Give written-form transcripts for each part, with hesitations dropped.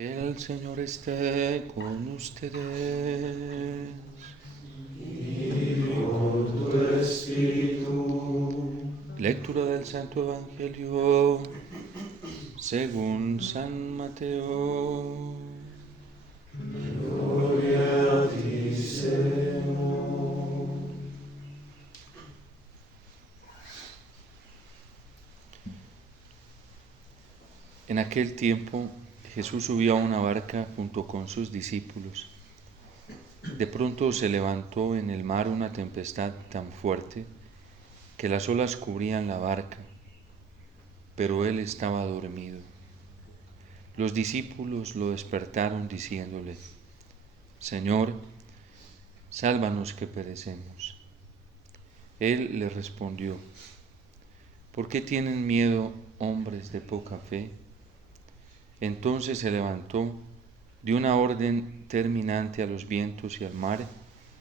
El Señor esté con ustedes. Y con tu espíritu. Lectura del Santo Evangelio según San Mateo. Gloria a ti, Señor. En aquel tiempo Jesús subió a una barca junto con sus discípulos. De pronto se levantó en el mar una tempestad tan fuerte que las olas cubrían la barca, pero él estaba dormido. Los discípulos lo despertaron diciéndole: Señor, sálvanos que perecemos. Él les respondió: ¿por qué tienen miedo, hombres de poca fe? Entonces se levantó, dio una orden terminante a los vientos y al mar,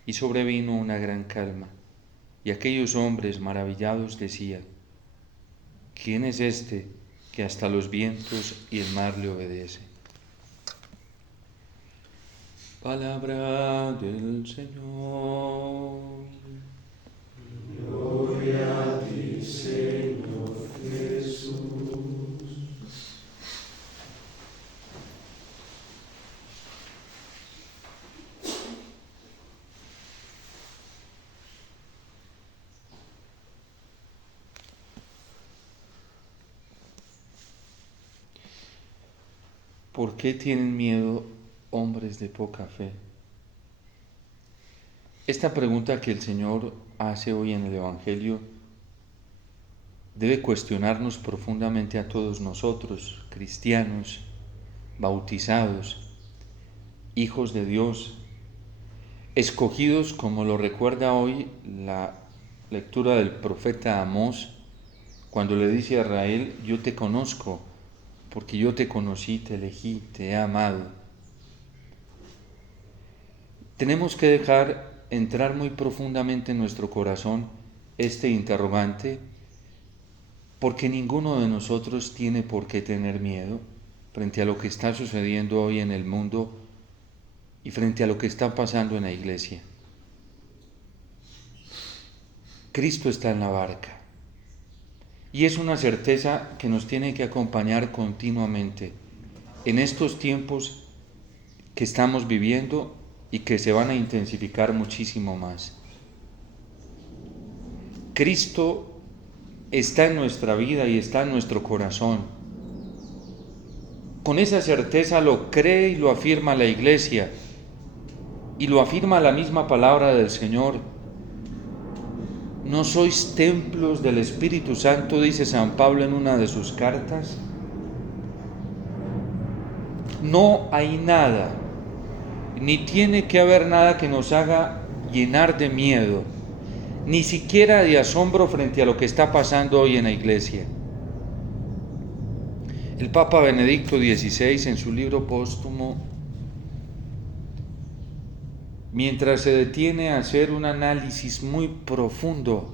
y sobrevino una gran calma. Y aquellos hombres maravillados decían: ¿quién es este que hasta los vientos y el mar le obedece? Palabra del Señor. Gloria a ti, Señor Jesús. ¿Por qué tienen miedo, hombres de poca fe? Esta pregunta que el Señor hace hoy en el Evangelio debe cuestionarnos profundamente a todos nosotros, cristianos, bautizados, hijos de Dios, escogidos, como lo recuerda hoy la lectura del profeta Amós, cuando le dice a Israel: yo te conozco, porque yo te conocí, te elegí, te he amado. Tenemos que dejar entrar muy profundamente en nuestro corazón este interrogante, porque ninguno de nosotros tiene por qué tener miedo frente a lo que está sucediendo hoy en el mundo y frente a lo que está pasando en la iglesia. Cristo está en la barca y es una certeza que nos tiene que acompañar continuamente en estos tiempos que estamos viviendo y que se van a intensificar muchísimo más. Cristo está en nuestra vida y está en nuestro corazón. Con esa certeza lo cree y lo afirma la Iglesia y lo afirma la misma palabra del Señor. ¿No sois templos del Espíritu Santo?, dice San Pablo en una de sus cartas. No hay nada, ni tiene que haber nada que nos haga llenar de miedo, ni siquiera de asombro frente a lo que está pasando hoy en la Iglesia. El Papa Benedicto XVI, en su libro póstumo, mientras se detiene a hacer un análisis muy profundo,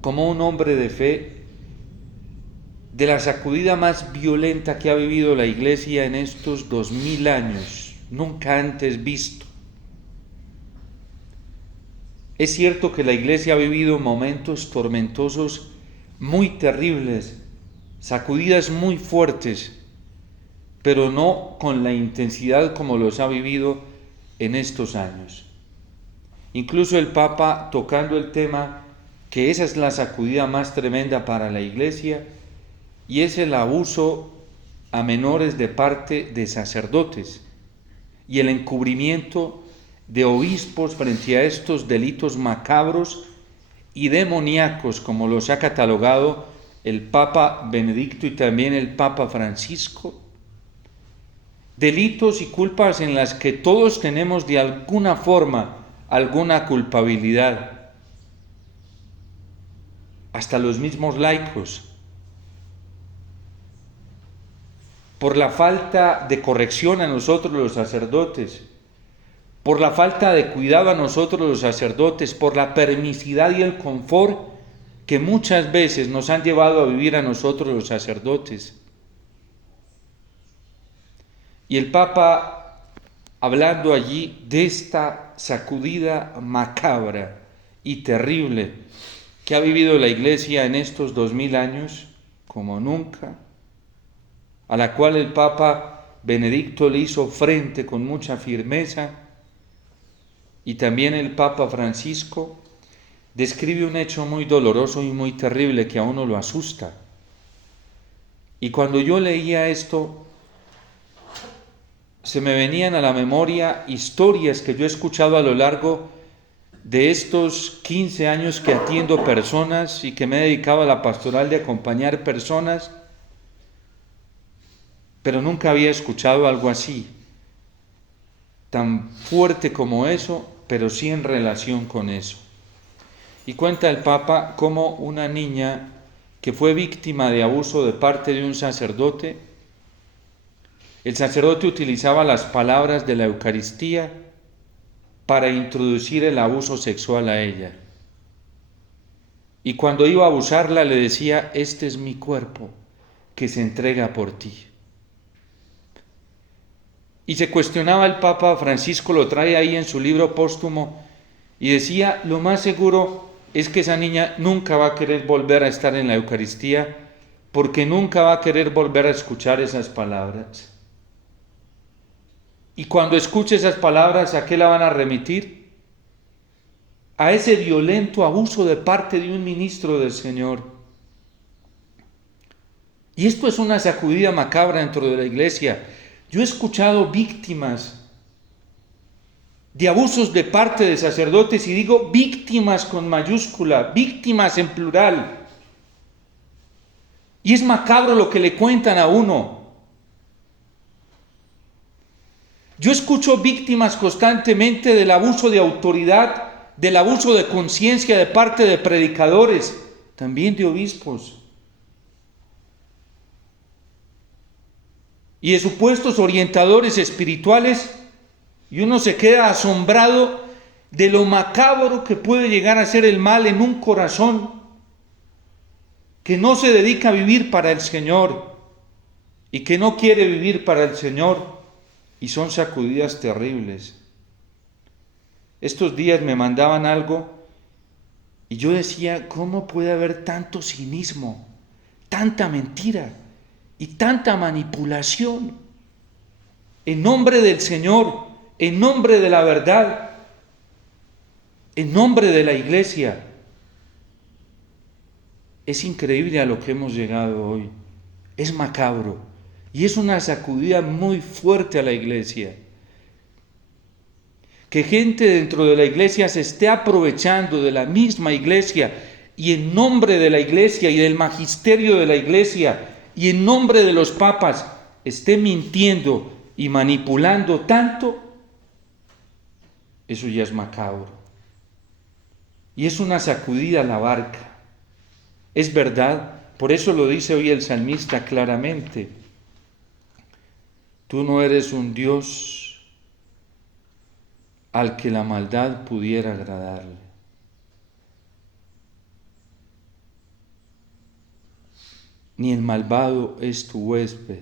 como un hombre de fe, de la sacudida más violenta que ha vivido la Iglesia en estos 2000 años, nunca antes visto. Es cierto que la Iglesia ha vivido momentos tormentosos muy terribles, sacudidas muy fuertes, pero no con la intensidad como los ha vivido en estos años. Incluso el Papa, tocando el tema que esa es la sacudida más tremenda para la Iglesia, y es el abuso a menores de parte de sacerdotes y el encubrimiento de obispos frente a estos delitos macabros y demoníacos, como los ha catalogado el Papa Benedicto y también el Papa Francisco. Delitos y culpas en las que todos tenemos de alguna forma alguna culpabilidad, hasta los mismos laicos, por la falta de corrección a nosotros los sacerdotes, por la falta de cuidado a nosotros los sacerdotes, por la permisidad y el confort que muchas veces nos han llevado a vivir a nosotros los sacerdotes. Y el Papa, hablando allí de esta sacudida macabra y terrible que ha vivido la Iglesia en estos 2000 años, como nunca, a la cual el Papa Benedicto le hizo frente con mucha firmeza, y también el Papa Francisco describe un hecho muy doloroso y muy terrible que a uno lo asusta. Y cuando yo leía esto, se me venían a la memoria historias que yo he escuchado a lo largo de estos 15 años que atiendo personas y que me he dedicado a la pastoral de acompañar personas, pero nunca había escuchado algo así, tan fuerte como eso, pero sí en relación con eso. Y cuenta el Papa cómo una niña que fue víctima de abuso de parte de un sacerdote, el sacerdote utilizaba las palabras de la Eucaristía para introducir el abuso sexual a ella. Y cuando iba a abusarla le decía: este es mi cuerpo que se entrega por ti. Y se cuestionaba el Papa Francisco, lo trae ahí en su libro póstumo, y decía: lo más seguro es que esa niña nunca va a querer volver a estar en la Eucaristía, porque nunca va a querer volver a escuchar esas palabras. Y cuando escuche esas palabras, ¿a qué la van a remitir? A ese violento abuso de parte de un ministro del Señor. Y esto es una sacudida macabra dentro de la Iglesia. Yo he escuchado víctimas de abusos de parte de sacerdotes, y digo víctimas con mayúscula, víctimas en plural. Y es macabro lo que le cuentan a uno. Yo escucho víctimas constantemente del abuso de autoridad, del abuso de conciencia de parte de predicadores, también de obispos, y de supuestos orientadores espirituales, y uno se queda asombrado de lo macabro que puede llegar a ser el mal en un corazón que no se dedica a vivir para el Señor y que no quiere vivir para el Señor, y son sacudidas terribles. Estos días me mandaban algo y yo decía: ¿cómo puede haber tanto cinismo, tanta mentira y tanta manipulación en nombre del Señor, en nombre de la verdad, en nombre de la Iglesia? Es increíble a lo que hemos llegado hoy. Es macabro y es una sacudida muy fuerte a la Iglesia. Que gente dentro de la Iglesia se esté aprovechando de la misma Iglesia, y en nombre de la Iglesia y del magisterio de la Iglesia y en nombre de los papas esté mintiendo y manipulando tanto, eso ya es macabro. Y es una sacudida a la barca. Es verdad, por eso lo dice hoy el salmista claramente: tú no eres un Dios al que la maldad pudiera agradarle. Ni el malvado es tu huésped,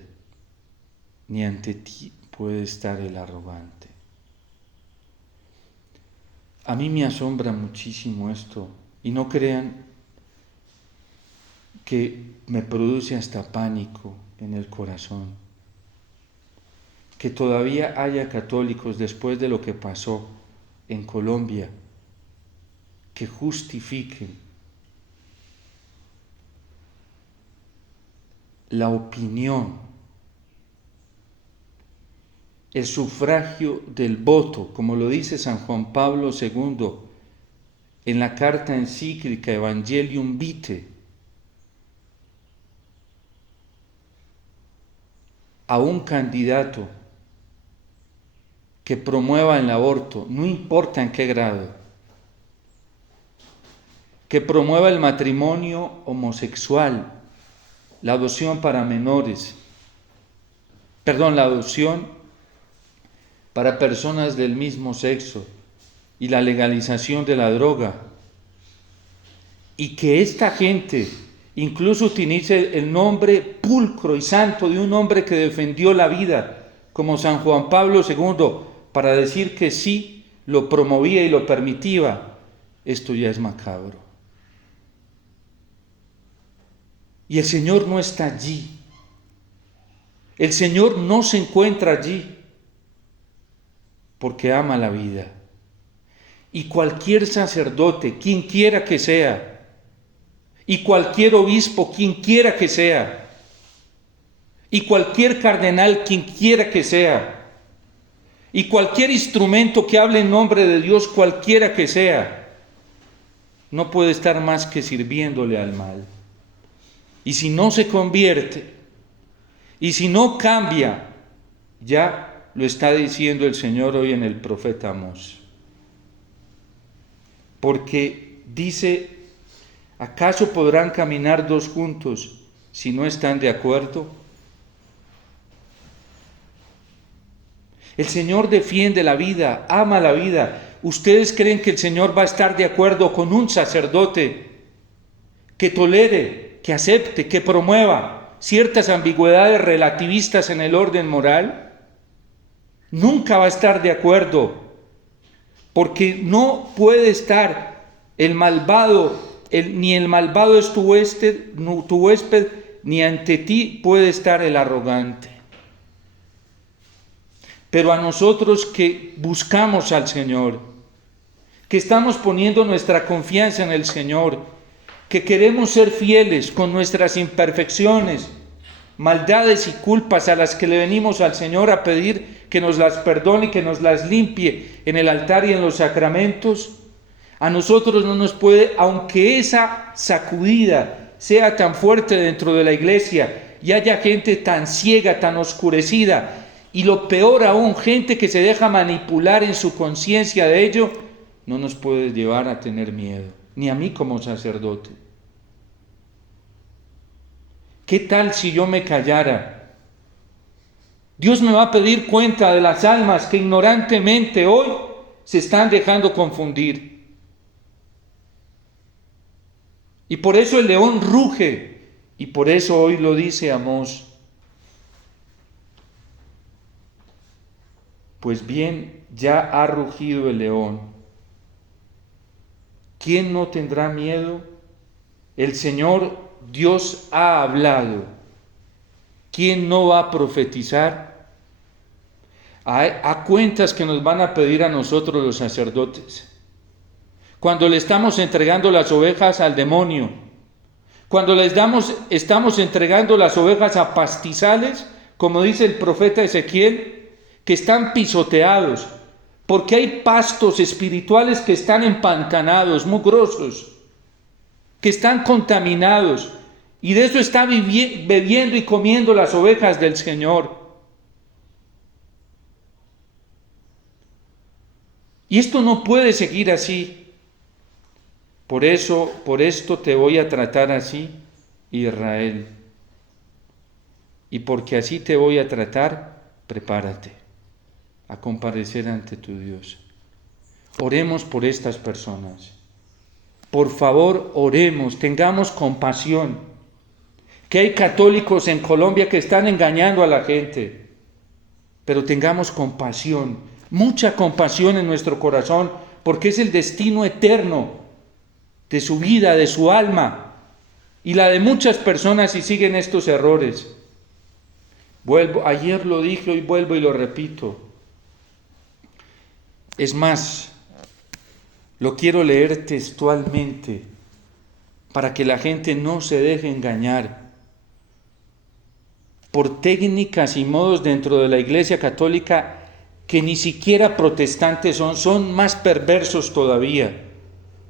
ni ante ti puede estar el arrogante. A mí me asombra muchísimo esto, y no crean que me produce hasta pánico en el corazón. Que todavía haya católicos, después de lo que pasó en Colombia, que justifiquen la opinión, el sufragio del voto, como lo dice San Juan Pablo II en la carta encíclica Evangelium Vitae, a un candidato que promueva el aborto, no importa en qué grado, que promueva el matrimonio homosexual, la adopción para menores, la adopción para personas del mismo sexo y la legalización de la droga, y que esta gente incluso utilice el nombre pulcro y santo de un hombre que defendió la vida como San Juan Pablo II, para decir que sí lo promovía y lo permitía, esto ya es macabro. Y el Señor no está allí. El Señor no se encuentra allí porque ama la vida. Y cualquier sacerdote, quien quiera que sea, y cualquier obispo, quien quiera que sea, y cualquier cardenal, quien quiera que sea, y cualquier instrumento que hable en nombre de Dios, cualquiera que sea, no puede estar más que sirviéndole al mal. Y si no se convierte, y si no cambia, ya lo está diciendo el Señor hoy en el profeta Amós. Porque dice, ¿acaso podrán caminar dos juntos si no están de acuerdo? El Señor defiende la vida, ama la vida. ¿Ustedes creen que el Señor va a estar de acuerdo con un sacerdote que tolere, que acepte, que promueva ciertas ambigüedades relativistas en el orden moral? Nunca va a estar de acuerdo, porque no puede estar el malvado, ni el malvado es tu huésped, ni ante ti puede estar el arrogante. Pero a nosotros que buscamos al Señor, que estamos poniendo nuestra confianza en el Señor, que queremos ser fieles con nuestras imperfecciones, maldades y culpas a las que le venimos al Señor a pedir que nos las perdone y que nos las limpie en el altar y en los sacramentos, a nosotros no nos puede, aunque esa sacudida sea tan fuerte dentro de la iglesia y haya gente tan ciega, tan oscurecida, y lo peor aún, gente que se deja manipular en su conciencia de ello, no nos puede llevar a tener miedo, ni a mí como sacerdote. ¿Qué tal si yo me callara? Dios me va a pedir cuenta de las almas que ignorantemente hoy se están dejando confundir. Y por eso el león ruge, y por eso hoy lo dice Amós. Pues bien, ya ha rugido el león. ¿Quién no tendrá miedo? El Señor Dios ha hablado. ¿Quién no va a profetizar? A cuentas que nos van a pedir a nosotros los sacerdotes. Cuando le estamos entregando las ovejas al demonio, cuando estamos entregando las ovejas a pastizales, como dice el profeta Ezequiel, que están pisoteados, porque hay pastos espirituales que están empantanados, mugrosos, que están contaminados, y de eso está bebiendo y comiendo las ovejas del Señor. Y esto no puede seguir así. Por esto te voy a tratar así, Israel. Y porque así te voy a tratar, prepárate a comparecer ante tu Dios. Oremos por estas personas. Por favor, oremos, tengamos compasión. Que hay católicos en Colombia que están engañando a la gente. Pero tengamos compasión, mucha compasión en nuestro corazón, porque es el destino eterno de su vida, de su alma, y la de muchas personas si siguen estos errores. Ayer lo dije, hoy vuelvo y lo repito. Es más, lo quiero leer textualmente para que la gente no se deje engañar por técnicas y modos dentro de la Iglesia Católica que ni siquiera protestantes son más perversos todavía,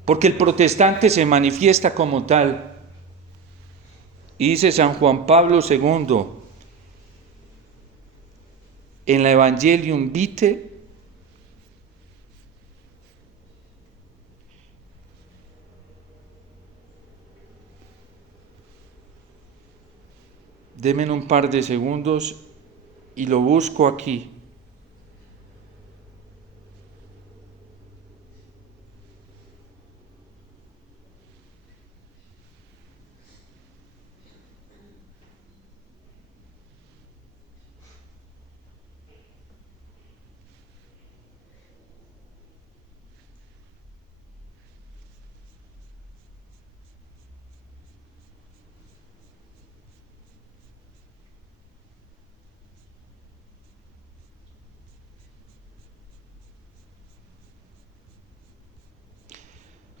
porque el protestante se manifiesta como tal. Y dice San Juan Pablo II en la Evangelium Vitae, denme un par de segundos y lo busco aquí.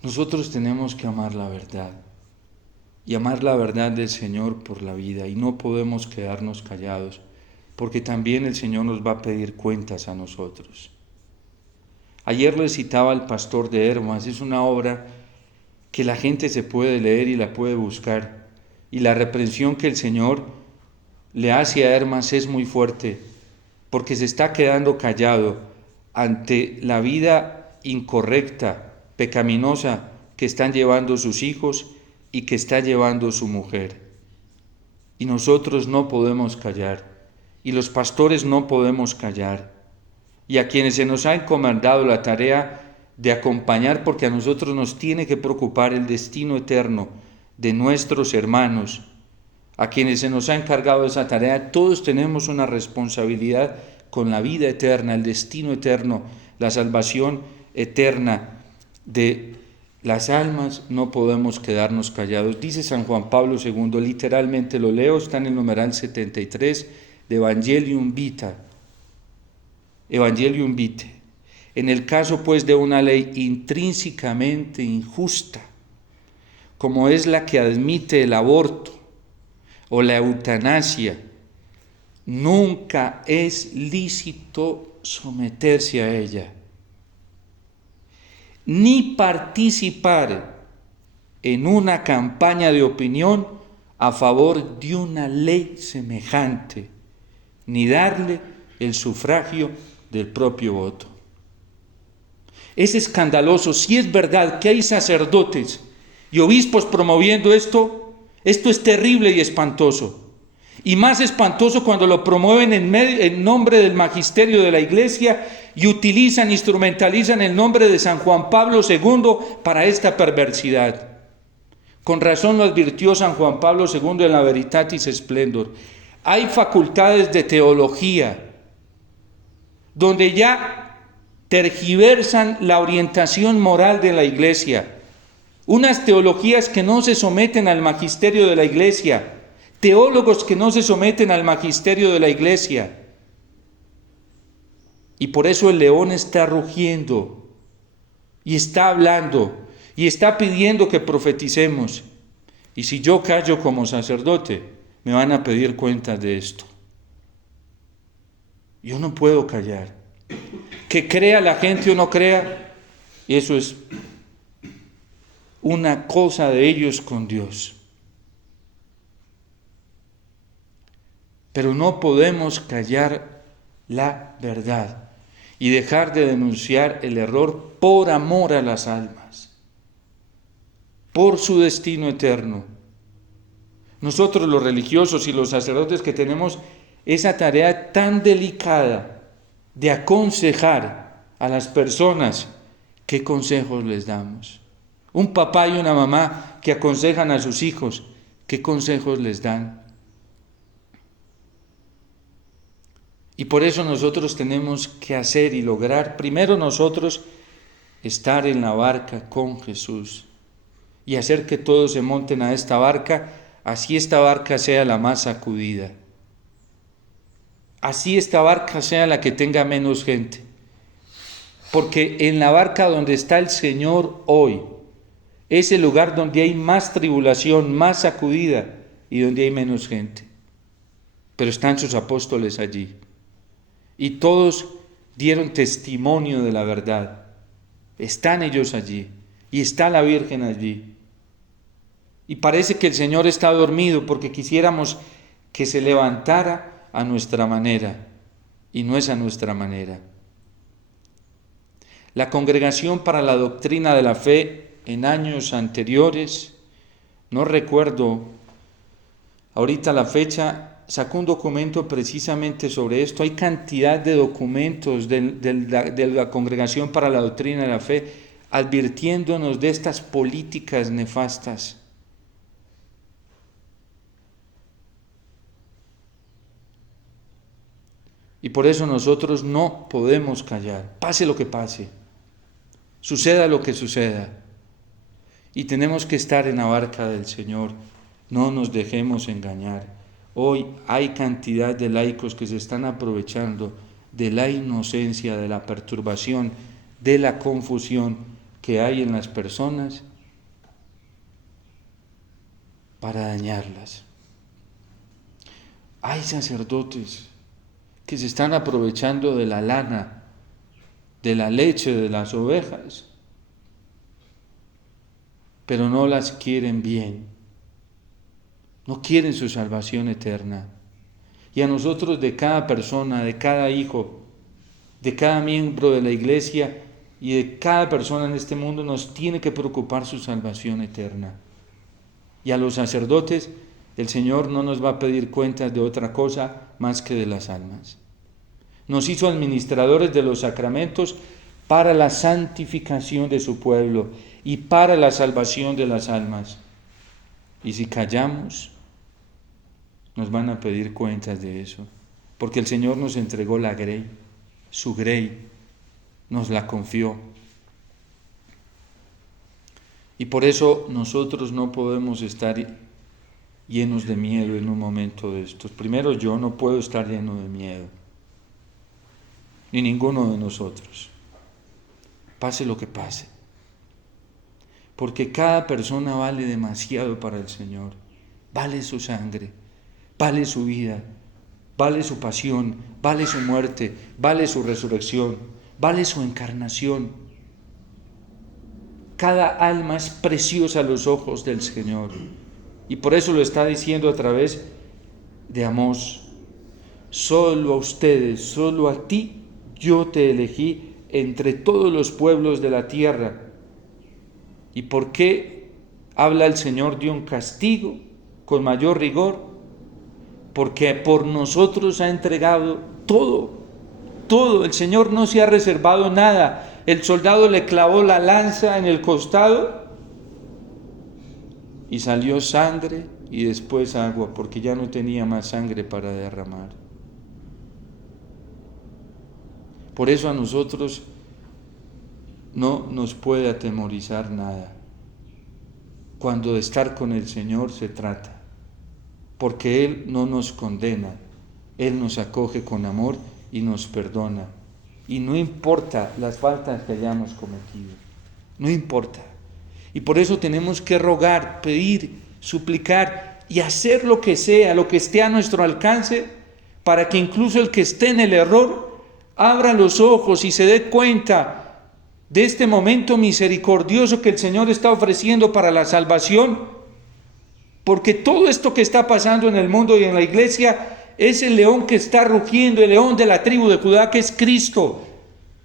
Nosotros tenemos que amar la verdad y amar la verdad del Señor por la vida, y no podemos quedarnos callados, porque también el Señor nos va a pedir cuentas a nosotros. Ayer le citaba al pastor de Hermas, es una obra que la gente se puede leer y la puede buscar, y la reprensión que el Señor le hace a Hermas es muy fuerte, porque se está quedando callado ante la vida incorrecta, pecaminosa que están llevando sus hijos y que está llevando su mujer. Y nosotros no podemos callar, y los pastores no podemos callar, y a quienes se nos ha encomendado la tarea de acompañar, porque a nosotros nos tiene que preocupar el destino eterno de nuestros hermanos, a quienes se nos ha encargado esa tarea, todos tenemos una responsabilidad con la vida eterna, el destino eterno, la salvación eterna de las almas. No podemos quedarnos callados. Dice San Juan Pablo II, literalmente lo leo, está en el numeral 73 de Evangelium Vitae. Evangelium Vitae. En el caso pues de una ley intrínsecamente injusta, como es la que admite el aborto o la eutanasia, nunca es lícito someterse a ella, ni participar en una campaña de opinión a favor de una ley semejante, ni darle el sufragio del propio voto. Es escandaloso, si es verdad que hay sacerdotes y obispos promoviendo esto es terrible y espantoso. Y más espantoso cuando lo promueven en nombre del magisterio de la Iglesia y instrumentalizan el nombre de San Juan Pablo II para esta perversidad. Con razón lo advirtió San Juan Pablo II en la Veritatis Splendor. Hay facultades de teología donde ya tergiversan la orientación moral de la Iglesia. Unas teologías que no se someten al magisterio de la Iglesia, teólogos que no se someten al magisterio de la Iglesia. Y por eso el león está rugiendo y está hablando y está pidiendo que profeticemos. Y si yo callo como sacerdote, me van a pedir cuentas de esto. Yo no puedo callar. Que crea la gente o no crea, eso es una cosa de ellos con Dios. Pero no podemos callar la verdad y dejar de denunciar el error por amor a las almas, por su destino eterno. Nosotros los religiosos y los sacerdotes que tenemos esa tarea tan delicada de aconsejar a las personas, ¿qué consejos les damos? Un papá y una mamá que aconsejan a sus hijos, ¿qué consejos les dan? Y por eso nosotros tenemos que hacer y lograr, primero nosotros, estar en la barca con Jesús y hacer que todos se monten a esta barca, así esta barca sea la más sacudida. Así esta barca sea la que tenga menos gente. Porque en la barca donde está el Señor hoy, es el lugar donde hay más tribulación, más sacudida y donde hay menos gente. Pero están sus apóstoles allí. Y todos dieron testimonio de la verdad. Están ellos allí. Y está la Virgen allí. Y parece que el Señor está dormido porque quisiéramos que se levantara a nuestra manera. Y no es a nuestra manera. La Congregación para la Doctrina de la Fe en años anteriores, no recuerdo ahorita la fecha, sacó un documento precisamente sobre esto. Hay cantidad de documentos de la Congregación para la Doctrina de la Fe advirtiéndonos de estas políticas nefastas. Y por eso nosotros no podemos callar, pase lo que pase, suceda lo que suceda. Y tenemos que estar en la barca del Señor, no nos dejemos engañar. Hoy hay cantidad de laicos que se están aprovechando de la inocencia, de la perturbación, de la confusión, que hay en las personas para dañarlas. Hay sacerdotes que se están aprovechando de la lana, de la leche de las ovejas, pero no las quieren bien, no quieren su salvación eterna. Y a nosotros, de cada persona, de cada hijo, de cada miembro de la iglesia y de cada persona en este mundo, nos tiene que preocupar su salvación eterna. Y a los sacerdotes, el Señor no nos va a pedir cuentas de otra cosa más que de las almas. Nos hizo administradores de los sacramentos para la santificación de su pueblo y para la salvación de las almas. Y si callamos, nos van a pedir cuentas de eso, porque el Señor nos entregó la grey, su grey, nos la confió. Y por eso nosotros no podemos estar llenos de miedo en un momento de estos. Primero, yo no puedo estar lleno de miedo, ni ninguno de nosotros, pase lo que pase, porque cada persona vale demasiado para el Señor. Vale su sangre, vale su vida, vale su pasión, vale su muerte, vale su resurrección, vale su encarnación. Cada alma es preciosa a los ojos del Señor, y por eso lo está diciendo a través de Amós: solo a ustedes, solo a ti yo te elegí entre todos los pueblos de la tierra. ¿Y por qué habla el Señor de un castigo con mayor rigor? Porque por nosotros ha entregado todo. El Señor no se ha reservado nada. El soldado le clavó la lanza en el costado y salió sangre y después agua, porque ya no tenía más sangre para derramar. Por eso a nosotros no nos puede atemorizar nada cuando de estar con el Señor se trata, porque Él no nos condena, Él nos acoge con amor y nos perdona. Y no importa las faltas que hayamos cometido, no importa. Y por eso tenemos que rogar, pedir, suplicar y hacer lo que sea, lo que esté a nuestro alcance, para que incluso el que esté en el error abra los ojos y se dé cuenta de este momento misericordioso que el Señor está ofreciendo para la salvación, porque todo esto que está pasando en el mundo y en la iglesia es el león que está rugiendo, el león de la tribu de Judá, que es Cristo,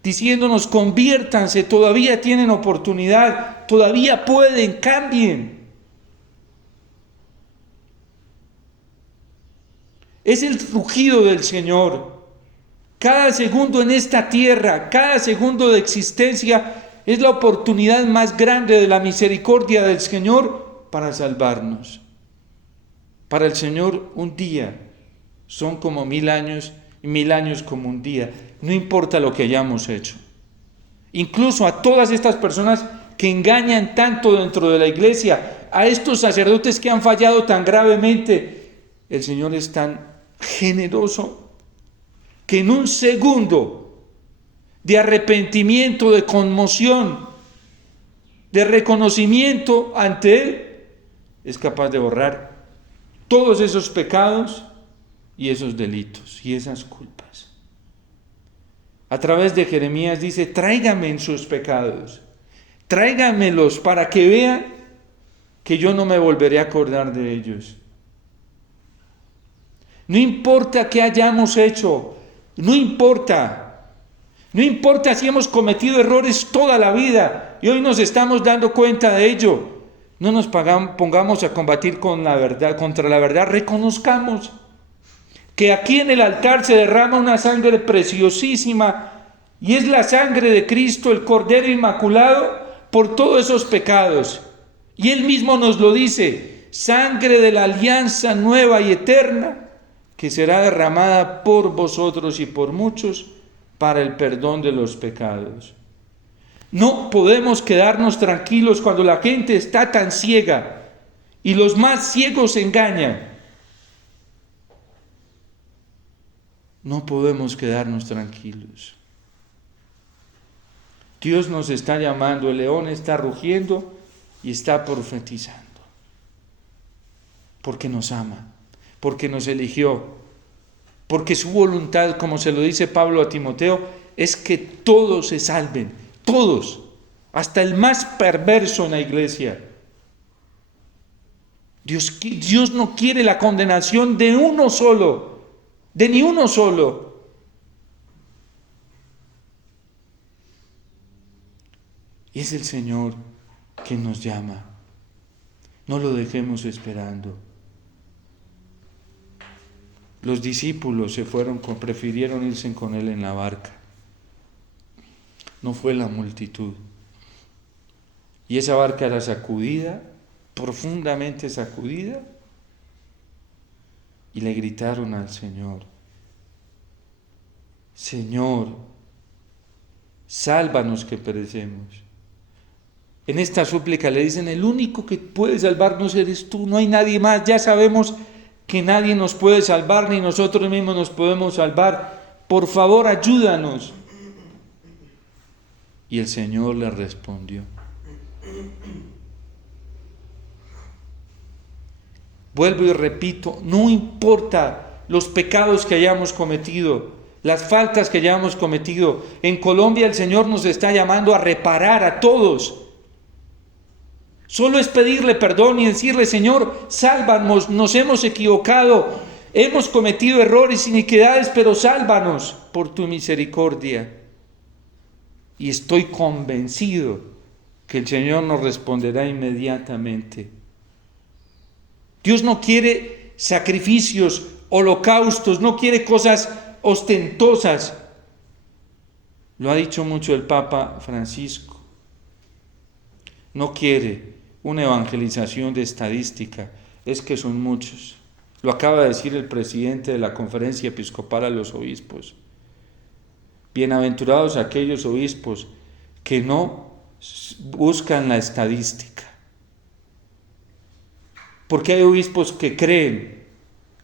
diciéndonos: conviértanse, todavía tienen oportunidad, todavía pueden, cambien. Es el rugido del Señor. Cada segundo en esta tierra, cada segundo de existencia es la oportunidad más grande de la misericordia del Señor para salvarnos. Para el Señor un día son como 1000 años y 1000 años como un día. No importa lo que hayamos hecho. Incluso a todas estas personas que engañan tanto dentro de la iglesia, a estos sacerdotes que han fallado tan gravemente, el Señor es tan generoso que en un segundo de arrepentimiento, de conmoción, de reconocimiento ante Él, es capaz de borrar todos esos pecados y esos delitos y esas culpas. A través de Jeremías dice: tráigame sus pecados, tráigamelos para que vean que yo no me volveré a acordar de ellos. No importa qué hayamos hecho, no importa si hemos cometido errores toda la vida y hoy nos estamos dando cuenta de ello. No nos pongamos a combatir contra la verdad. Reconozcamos que aquí en el altar se derrama una sangre preciosísima y es la sangre de Cristo, el Cordero Inmaculado, por todos esos pecados. Y Él mismo nos lo dice: sangre de la alianza nueva y eterna, que será derramada por vosotros y por muchos para el perdón de los pecados. No podemos quedarnos tranquilos cuando la gente está tan ciega y los más ciegos se engañan. No podemos quedarnos tranquilos. Dios nos está llamando, el león está rugiendo y está profetizando. Porque nos ama, porque nos eligió, porque su voluntad, como se lo dice Pablo a Timoteo, es que todos se salven, todos, hasta el más perverso en la iglesia. Dios no quiere la condenación de uno solo, de ni uno solo. Y es el Señor que nos llama. No lo dejemos esperando. Los discípulos prefirieron irse con Él en la barca. No fue la multitud. Y esa barca era sacudida, profundamente sacudida, y le gritaron al Señor: Señor, sálvanos que perecemos. En esta súplica le dicen: el único que puede salvarnos eres tú, no hay nadie más. Ya sabemos que nadie nos puede salvar, ni nosotros mismos nos podemos salvar. Por favor, ayúdanos. Y el Señor le respondió. Vuelvo y repito, no importa los pecados que hayamos cometido, las faltas que hayamos cometido. En Colombia el Señor nos está llamando a reparar a todos. Solo es pedirle perdón y decirle: Señor, sálvanos, nos hemos equivocado, hemos cometido errores, iniquidades, pero sálvanos por tu misericordia. Y estoy convencido que el Señor nos responderá inmediatamente. Dios no quiere sacrificios, holocaustos, no quiere cosas ostentosas. Lo ha dicho mucho el Papa Francisco. No quiere una evangelización de estadística, es que son muchos. Lo acaba de decir el presidente de la Conferencia Episcopal a los obispos. Bienaventurados aquellos obispos que no buscan la estadística. Porque hay obispos que creen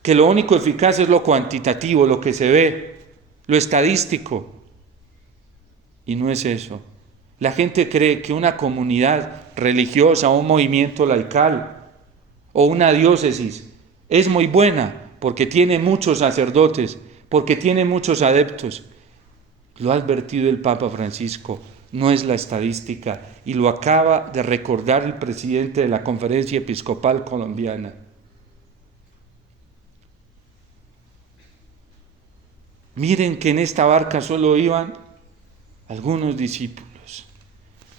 que lo único eficaz es lo cuantitativo, lo que se ve, lo estadístico. Y no es eso. La gente cree que una comunidad religiosa, un movimiento laical o una diócesis es muy buena porque tiene muchos sacerdotes, porque tiene muchos adeptos. Lo ha advertido el Papa Francisco, no es la estadística, y lo acaba de recordar el presidente de la Conferencia Episcopal Colombiana. Miren que en esta barca solo iban algunos discípulos,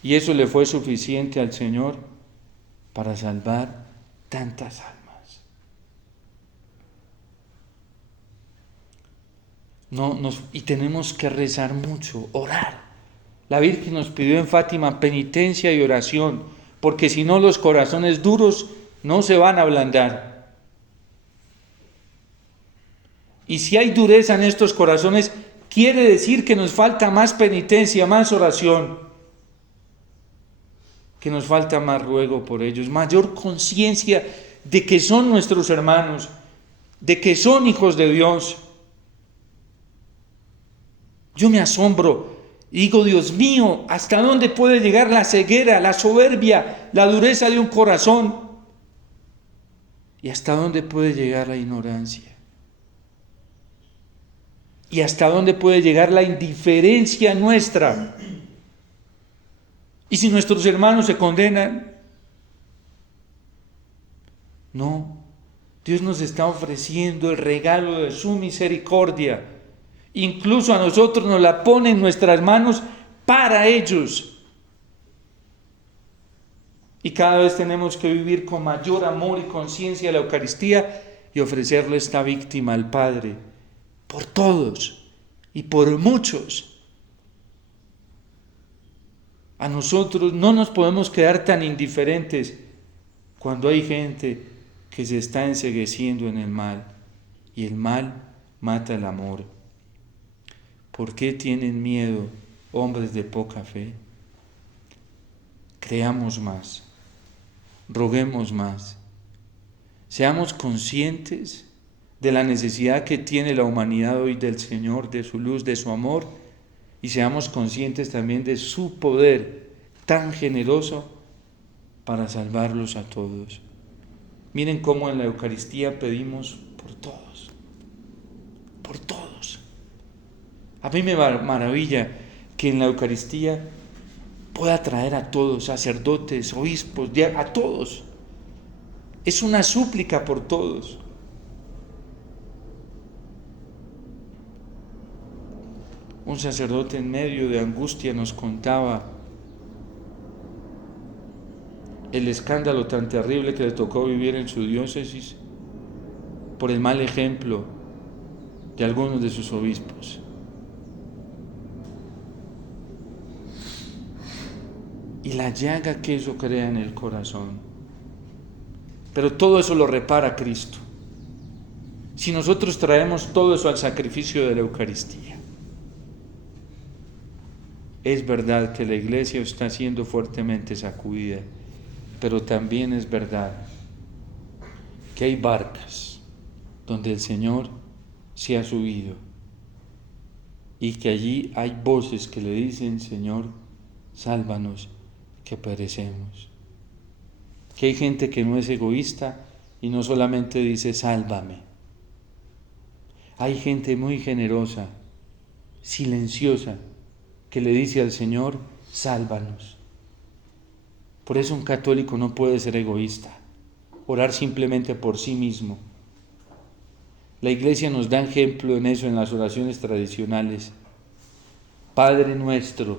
y eso le fue suficiente al Señor para salvar tantas almas. Y tenemos que rezar mucho, orar. La Virgen nos pidió en Fátima penitencia y oración, porque si no los corazones duros no se van a ablandar. Y si hay dureza en estos corazones, quiere decir que nos falta más penitencia, más oración, que nos falta más ruego por ellos, mayor conciencia de que son nuestros hermanos, de que son hijos de Dios. Yo me asombro y digo: Dios mío, ¿hasta dónde puede llegar la ceguera, la soberbia, la dureza de un corazón? ¿Y hasta dónde puede llegar la ignorancia? ¿Y hasta dónde puede llegar la indiferencia nuestra? ¿Y si nuestros hermanos se condenan? No, Dios nos está ofreciendo el regalo de su misericordia. Incluso a nosotros nos la pone en nuestras manos para ellos. Y cada vez tenemos que vivir con mayor amor y conciencia la Eucaristía y ofrecerle esta víctima al Padre, por todos y por muchos. A nosotros no nos podemos quedar tan indiferentes cuando hay gente que se está encegueciendo en el mal, y el mal mata el amor. ¿Por qué tienen miedo, hombres de poca fe? Creamos más, roguemos más, seamos conscientes de la necesidad que tiene la humanidad hoy del Señor, de su luz, de su amor, y seamos conscientes también de su poder tan generoso para salvarlos a todos. Miren cómo en la Eucaristía pedimos por todos, por todos. A mí me maravilla que en la Eucaristía pueda traer a todos, sacerdotes, obispos, a todos. Es una súplica por todos. Un sacerdote en medio de angustia nos contaba el escándalo tan terrible que le tocó vivir en su diócesis por el mal ejemplo de algunos de sus obispos. Y la llaga que eso crea en el corazón. Pero todo eso lo repara Cristo. Si nosotros traemos todo eso al sacrificio de la Eucaristía. Es verdad que la Iglesia está siendo fuertemente sacudida, pero también es verdad que hay barcas donde el Señor se ha subido y que allí hay voces que le dicen: Señor, sálvanos, que perecemos. Que hay gente que no es egoísta y no solamente dice sálvame. Hay gente muy generosa, silenciosa, que le dice al Señor: sálvanos. Por eso un católico no puede ser egoísta, orar simplemente por sí mismo. La Iglesia nos da ejemplo en eso en las oraciones tradicionales. Padre nuestro,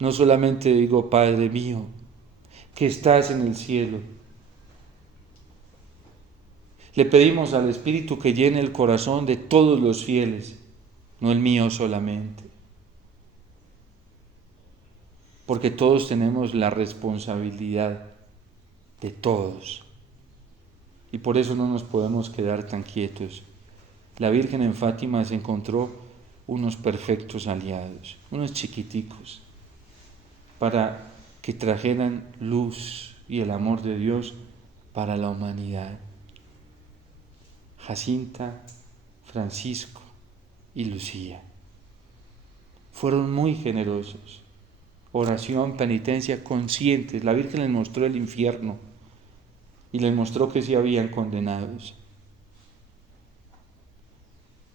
no solamente digo Padre mío, que estás en el cielo. Le pedimos al Espíritu que llene el corazón de todos los fieles, no el mío solamente. Porque todos tenemos la responsabilidad de todos. Y por eso no nos podemos quedar tan quietos. La Virgen en Fátima se encontró unos perfectos aliados, unos chiquiticos, para que trajeran luz y el amor de Dios para la humanidad. Jacinta, Francisco y Lucía fueron muy generosos. Oración, penitencia, conscientes. La Virgen les mostró el infierno y les mostró que sí habían condenados.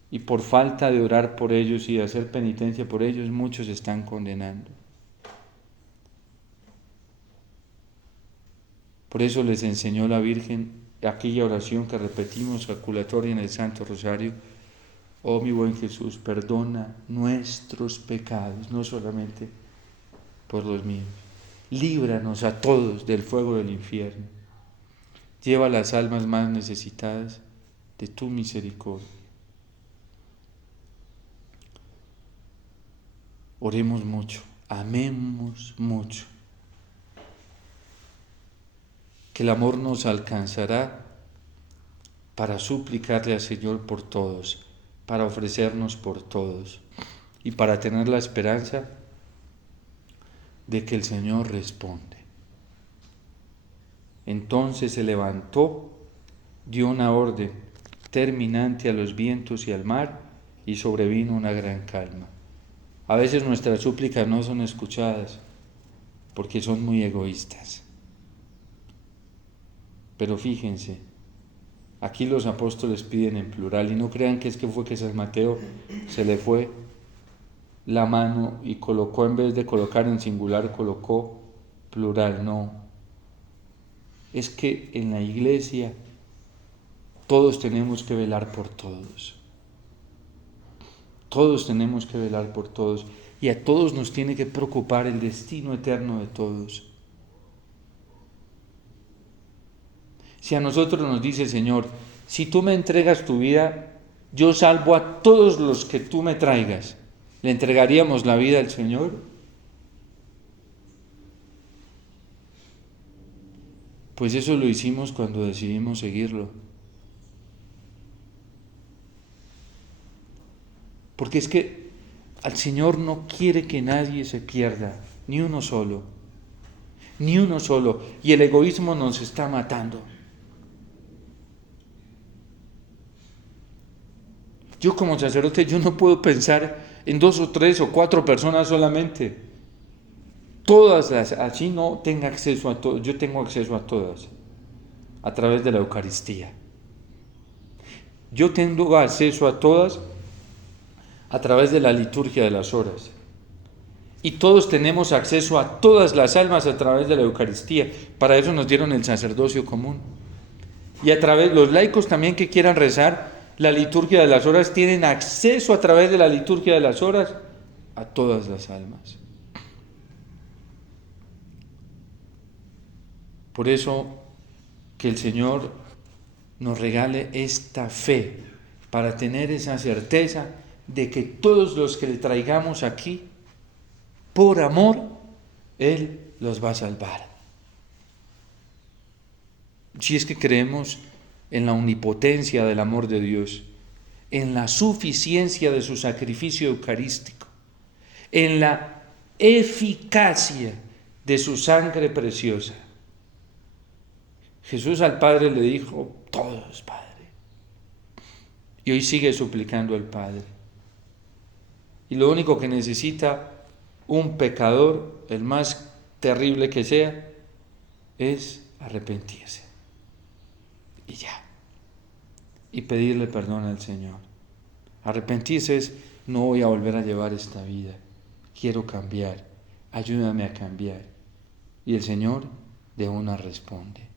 Y por falta de orar por ellos y de hacer penitencia por ellos, muchos están condenando. Por eso les enseñó la Virgen aquella oración que repetimos, jaculatoria en el Santo Rosario: oh mi buen Jesús, perdona nuestros pecados, no solamente por los míos. Líbranos a todos del fuego del infierno. Lleva las almas más necesitadas de tu misericordia. Oremos mucho, amemos mucho. Que el amor nos alcanzará para suplicarle al Señor por todos, para ofrecernos por todos y para tener la esperanza de que el Señor responde. Entonces se levantó, dio una orden terminante a los vientos y al mar, y sobrevino una gran calma. A veces nuestras súplicas no son escuchadas porque son muy egoístas. Pero fíjense, aquí los apóstoles piden en plural, y no crean que es que fue que San Mateo se le fue la mano y colocó, en vez de colocar en singular, colocó plural. No, es que en la Iglesia todos tenemos que velar por todos. Todos tenemos que velar por todos, y a todos nos tiene que preocupar el destino eterno de todos. Si a nosotros nos dice el Señor: si tú me entregas tu vida, yo salvo a todos los que tú me traigas, ¿le entregaríamos la vida al Señor? Pues eso lo hicimos cuando decidimos seguirlo. Porque es que al Señor no quiere que nadie se pierda, ni uno solo, ni uno solo. Y el egoísmo nos está matando. Yo como sacerdote, yo no puedo pensar en 2 o 3 o 4 personas solamente. Todas las, así no tenga acceso a todo. Yo tengo acceso a todas a través de la Eucaristía. Yo tengo acceso a todas a través de la liturgia de las horas. Y todos tenemos acceso a todas las almas a través de la Eucaristía. Para eso nos dieron el sacerdocio común. Y a través, los laicos también que quieran rezar la liturgia de las horas tienen acceso a través de la liturgia de las horas a todas las almas. Por eso que el Señor nos regale esta fe para tener esa certeza de que todos los que le traigamos aquí, por amor, Él los va a salvar. Si es que creemos en la omnipotencia del amor de Dios, en la suficiencia de su sacrificio eucarístico, en la eficacia de su sangre preciosa. Jesús al Padre le dijo, todos, Padre. Y hoy sigue suplicando al Padre. Y lo único que necesita un pecador, el más terrible que sea, es arrepentirse. Y ya. Y pedirle perdón al Señor. Arrepentirse es, no voy a volver a llevar esta vida. Quiero cambiar. Ayúdame a cambiar. Y el Señor de una responde.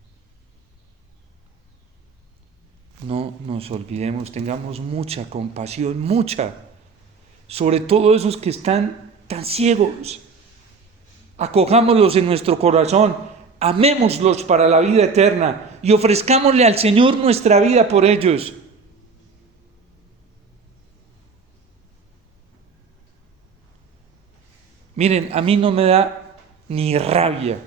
No nos olvidemos, tengamos mucha compasión, mucha, sobre todo esos que están tan ciegos. Acojámoslos en nuestro corazón, amémoslos para la vida eterna y ofrezcámosle al Señor nuestra vida por ellos. Miren, a mí no me da ni rabia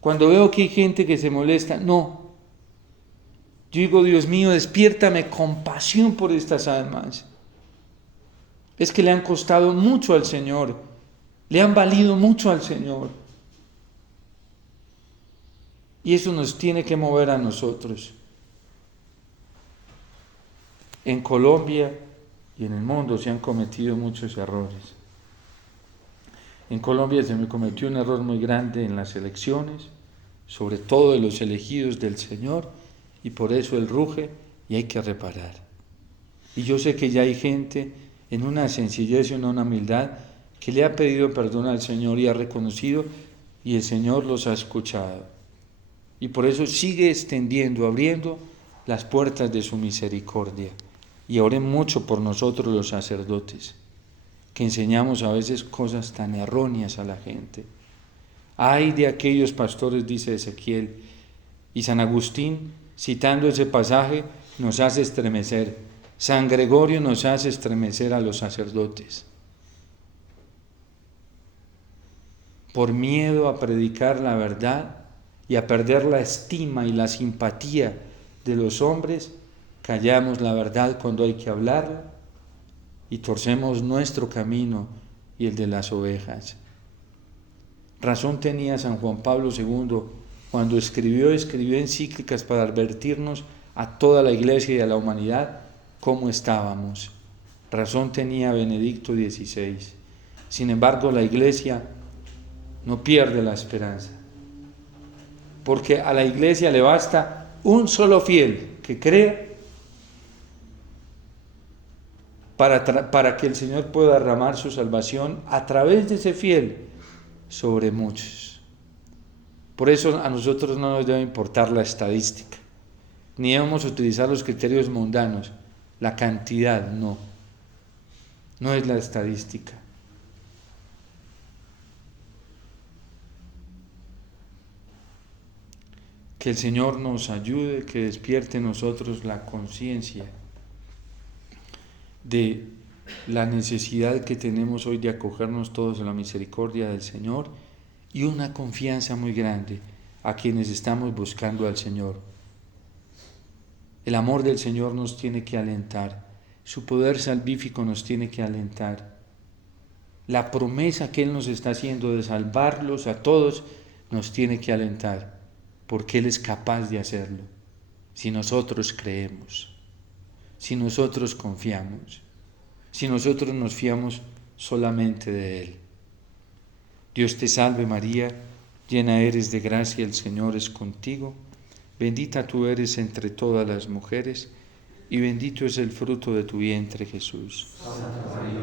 cuando veo que hay gente que se molesta, no. Yo digo, Dios mío, despiértame compasión por estas almas. Es que le han costado mucho al Señor, le han valido mucho al Señor. Y eso nos tiene que mover a nosotros. En Colombia y en el mundo se han cometido muchos errores. En Colombia se me cometió un error muy grande en las elecciones, sobre todo de los elegidos del Señor, y por eso Él ruge y hay que reparar. Y yo sé que ya hay gente en una sencillez y en una humildad que le ha pedido perdón al Señor y ha reconocido, y el Señor los ha escuchado. Y por eso sigue extendiendo, abriendo las puertas de su misericordia. Y oren mucho por nosotros los sacerdotes, que enseñamos a veces cosas tan erróneas a la gente. Ay de aquellos pastores, dice Ezequiel, y San Agustín, citando ese pasaje, nos hace estremecer. San Gregorio nos hace estremecer a los sacerdotes. Por miedo a predicar la verdad y a perder la estima y la simpatía de los hombres, callamos la verdad cuando hay que hablarla y torcemos nuestro camino y el de las ovejas. Razón tenía San Juan Pablo II cuando escribió encíclicas para advertirnos a toda la Iglesia y a la humanidad cómo estábamos. Razón tenía Benedicto XVI. Sin embargo, la Iglesia no pierde la esperanza, porque a la Iglesia le basta un solo fiel que crea para que el Señor pueda derramar su salvación a través de ese fiel sobre muchos. Por eso a nosotros no nos debe importar la estadística, ni debemos utilizar los criterios mundanos. La cantidad no es la estadística. Que el Señor nos ayude, que despierte en nosotros la conciencia de la necesidad que tenemos hoy de acogernos todos a la misericordia del Señor y una confianza muy grande a quienes estamos buscando al Señor. El amor del Señor nos tiene que alentar, su poder salvífico nos tiene que alentar. La promesa que Él nos está haciendo de salvarlos a todos nos tiene que alentar, porque Él es capaz de hacerlo, si nosotros creemos, si nosotros confiamos. si nosotros nos fiamos solamente de Él. Dios te salve María, llena eres de gracia, el Señor es contigo, bendita tú eres entre todas las mujeres, y bendito es el fruto de tu vientre, Jesús. Santa María,